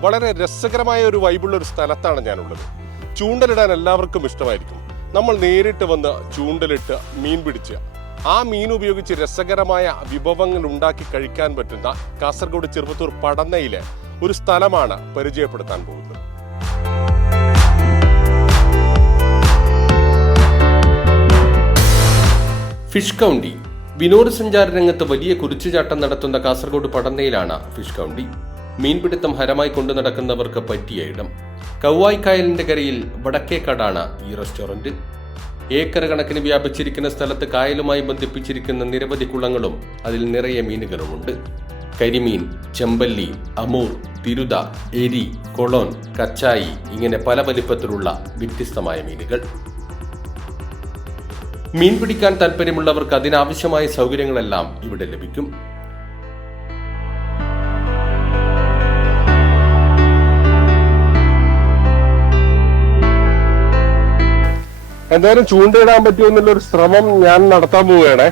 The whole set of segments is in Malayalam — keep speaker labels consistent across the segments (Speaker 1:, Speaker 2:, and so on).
Speaker 1: വളരെ രസകരമായ ഒരു വൈബുള്ള ഒരു സ്ഥലത്താണ് ഞാനുള്ളത്. ചൂണ്ടലിടാൻ എല്ലാവർക്കും ഇഷ്ടമായിരിക്കും. നമ്മൾ നേരിട്ട് വന്ന് ചൂണ്ടലിട്ട് മീൻ പിടിച്ച് ആ മീൻ ഉപയോഗിച്ച് രസകരമായ വിഭവങ്ങൾ ഉണ്ടാക്കി കഴിക്കാൻ പറ്റുന്ന കാസർഗോഡ് ചെറുപ്പത്തൂർ പടന്നയിലെ ഒരു സ്ഥലമാണ് പരിചയപ്പെടുത്താൻ പോകുന്നത്. Fish county. വിനോദസഞ്ചാര രംഗത്ത് വലിയ കുതിച്ചുചാട്ടം നടത്തുന്ന കാസർഗോഡ് പടന്നയിലാണ് ഫിഷ് കൗണ്ടി. മീൻപിടുത്തം ഹരമായി കൊണ്ടു നടക്കുന്നവർക്ക് പറ്റിയ ഇടം. കൗവായ്ക്കായലിന്റെ കരയിൽ വടക്കേക്കാടാണ് ഈ റെസ്റ്റോറന്റ്. ഏക്കർ കണക്കിന് വ്യാപിച്ചിരിക്കുന്ന സ്ഥലത്ത് കായലുമായി ബന്ധിപ്പിച്ചിരിക്കുന്ന നിരവധി കുളങ്ങളും അതിൽ നിറയെ മീനുകളുമുണ്ട്. കരിമീൻ ചെമ്പല്ലി അമൂർ തിരുത എരി കൊളോൻ കച്ചായി ഇങ്ങനെ പല വലിപ്പത്തിലുള്ള വ്യത്യസ്തമായ മീനുകൾ. മീൻ പിടിക്കാൻ താല്പര്യമുള്ളവർക്ക് അതിനാവശ്യമായ സൗകര്യങ്ങളെല്ലാം ഇവിടെ ലഭിക്കും. എന്തായാലും ചൂണ്ടയിടാൻ പറ്റുമോ എന്നുള്ളൊരു ശ്രമം ഞാൻ നടത്താൻ പോവുകയാണ്.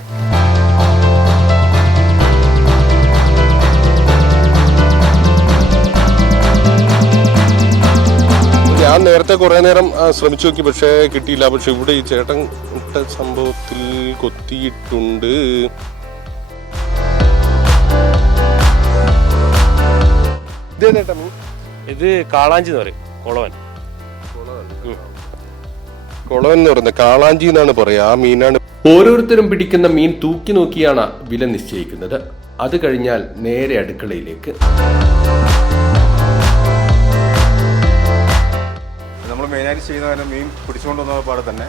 Speaker 1: ഞാൻ നേരത്തെ കുറെ നേരം ശ്രമിച്ചു നോക്കി പക്ഷേ കിട്ടിയില്ല. പക്ഷെ ഇവിടെ ഈ ചേട്ടൻ ഇട്ട സംഭവത്തിൽ കൊത്തിയിട്ടുണ്ട്.
Speaker 2: ഇത് കാളാഞ്ചി എന്ന് പറയും. കുളവൻ.
Speaker 1: കുളം എന്ന് പറയുന്നത് കാളാഞ്ചി എന്നാണ് പറയുക. ആ മീനാണ് ഓരോരുത്തരും പിടിക്കുന്ന മീൻ തൂക്കി നോക്കിയാണ് വില നിശ്ചയിക്കുന്നത്. അത് കഴിഞ്ഞാൽ നേരെ അടുക്കളയിലേക്ക്.
Speaker 3: നമ്മൾ മെയിനായിട്ട് ചെയ്യുന്ന കാര്യം മീൻ പിടിച്ചുകൊണ്ട് വന്ന പാട് തന്നെ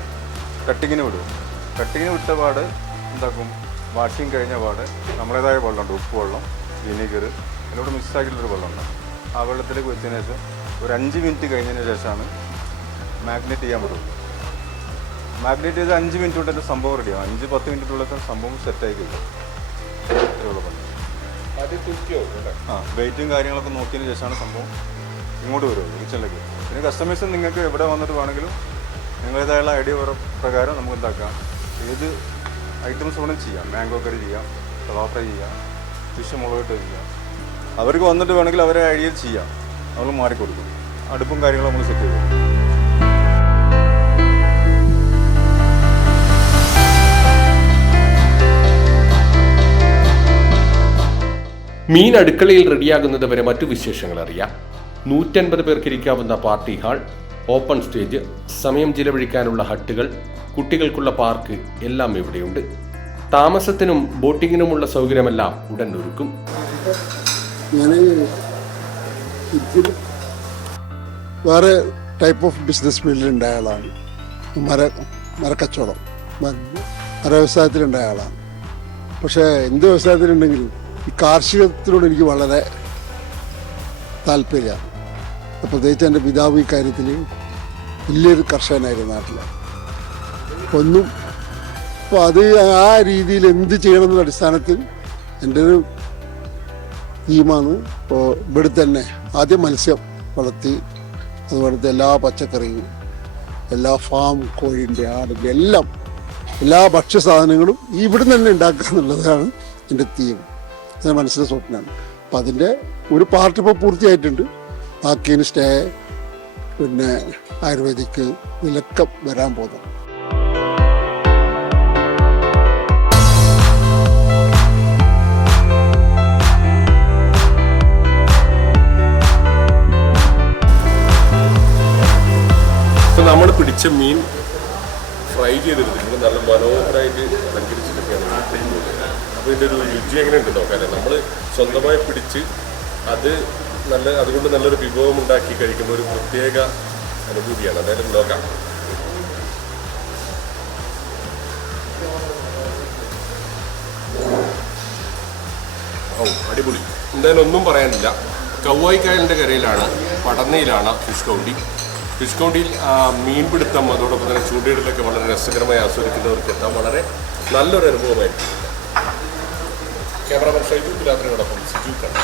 Speaker 3: കട്ടിങ്ങിന് വിടും. കട്ടിങ്ങിന് വിട്ട പാട് എന്താക്കും? വാഷിങ് കഴിഞ്ഞ പാട് നമ്മളേതായ വെള്ളമുണ്ട്. ഉപ്പ് വെള്ളം വിനീഗർ എന്നോട് മിക്സ് ആക്കിയിട്ടുള്ളൊരു വെള്ളമുണ്ട്. ആ വെള്ളത്തിലേക്ക് വെച്ചതിന് ശേഷം ഒരു അഞ്ച് മിനിറ്റ് കഴിഞ്ഞതിന് ശേഷമാണ് മാഗ്നറ്റ് ചെയ്യാൻ പറ്റുള്ളൂ. മാഗ്നേറ്റ് ചെയ്ത് അഞ്ച് മിനിറ്റ് കൊണ്ട് എന്റെ സംഭവം റെഡിയാവും അഞ്ച് പത്ത് മിനിറ്റിനുള്ളിൽ തന്നെ സംഭവം സെറ്റായി കഴിയും ഇത്രയേ ഉള്ളൂ പണി. ആ വെയിറ്റും കാര്യങ്ങളൊക്കെ നോക്കിയതിന് ശേഷമാണ് സംഭവം ഇങ്ങോട്ട് വരുമോ കിച്ചണിലേക്ക്. പിന്നെ കസ്റ്റമേഴ്സ് നിങ്ങൾക്ക് എവിടെ വന്നിട്ട് വേണമെങ്കിലും നിങ്ങളേതായുള്ള ഐഡിയ പ്രകാരം നമുക്ക് എന്താക്കാം. ഏത് ഐറ്റംസ് വേണം ചെയ്യാം. മാംഗോ കറി ചെയ്യാം തവാ ഫ്രൈ ചെയ്യാം ഫിഷ് മുളകിട്ട് ചെയ്യാം. അവർക്ക് വന്നിട്ട് വേണമെങ്കിൽ അവരെ ഐഡിയ ചെയ്യാം. നമ്മൾ മാറിക്കൊടുക്കും. അടുപ്പും കാര്യങ്ങളും നമ്മൾ സെറ്റ് ചെയ്തു
Speaker 1: മീൻ അടുക്കളയിൽ റെഡിയാകുന്നത് വരെ മറ്റു വിശേഷങ്ങൾ അറിയാം. നൂറ്റൻപത് പേർക്ക് ഇരിക്കാവുന്ന പാർട്ടി ഹാൾ ഓപ്പൺ സ്റ്റേജ് സമയം ചിലവഴിക്കാനുള്ള ഹട്ടുകൾ കുട്ടികൾക്കുള്ള പാർക്ക് എല്ലാം ഇവിടെയുണ്ട്. താമസത്തിനും ബോട്ടിങ്ങിനുമുള്ള സൗകര്യമെല്ലാം ഉടൻ ഒരുക്കും
Speaker 4: വേറെ ടൈപ്പ് ഓഫ് ബിസിനസ് ഫീൽഡിലുണ്ടായ ആളാണ്. മര മരക്കച്ചവടം. മര- മര വ്യവസായത്തിലുണ്ടായ ആളാണ്. പക്ഷേ എന്ത് വ്യവസായത്തിലുണ്ടെങ്കിലും ഈ കാർഷികത്തിനോട് എനിക്ക് വളരെ താല്പര്യമാണ് പ്രത്യേകിച്ച് എന്റെ പിതാവ് ഈ കാര്യത്തിൽ വലിയൊരു കർഷകനായിരുന്നു നാട്ടിൽ ഒന്നും അപ്പോൾ അത് ആ രീതിയിൽ എന്ത് ചെയ്യണമെന്ന അടിസ്ഥാനത്തിൽ എന്റെ ഒരു തീമാണ് ഇപ്പോൾ ഇവിടെ തന്നെ ആദ്യം മത്സ്യം വളർത്തി അതുപോലത്തെ എല്ലാ പച്ചക്കറിയും എല്ലാ ഫാം കോഴിന്റെ ആടിന്റെ എല്ലാം എല്ലാ ഭക്ഷ്യസാധനങ്ങളും ഇവിടെ തന്നെ ഉണ്ടാക്കുക എന്നുള്ളതാണ് എന്റെ തീം. എന്റെ മനസ്സിലെ സ്വപ്നമാണ്. അപ്പം അതിന്റെ ഒരു പാർട്ട് ഇപ്പോൾ പൂർത്തിയായിട്ടുണ്ട്. ബാക്കി സ്റ്റേ പിന്നെ ആയുർവേദിക്ക് ഇതിലൊക്കെ വരാൻ പോകുന്നു.
Speaker 1: നമ്മൾ പിടിച്ച മീൻ ഫ്രൈ ചെയ്തെടുത്തിട്ടുണ്ട്. നല്ല മനോഹരമായിട്ട് അപ്പോൾ ഇതിന്റെ ഒരു രുചി എങ്ങനെ ഉണ്ട് നോക്കാല്ലേ നമ്മൾ സ്വന്തമായി പിടിച്ച് അത് നല്ല അതുകൊണ്ട് നല്ലൊരു വിഭവം ഉണ്ടാക്കി കഴിക്കുമ്പോൾ ഒരു പ്രത്യേക അനുഭൂതിയാണ്. അതായത് നോക്കാം. ഓ അടിപൊളി. എന്തായാലും ഒന്നും പറയാനില്ല. കൗവായിക്കായലിന്റെ കരയിലാണ് പടന്നയിലാണ് ഫിഷ് കൗണ്ടി. ഫിഷ് കൗണ്ടിയിൽ മീൻപിടുത്തം അതോടൊപ്പം തന്നെ ചൂണ്ടയിടലൊക്കെ വളരെ രസകരമായി ആസ്വദിക്കുന്നവർക്ക് എത്താൻ വളരെ നല്ലൊരു അനുഭവമായിരിക്കും. ക്യാമറമാൻ ഷൈജു രാത്രിയോടൊപ്പം സിജു കണ്ണ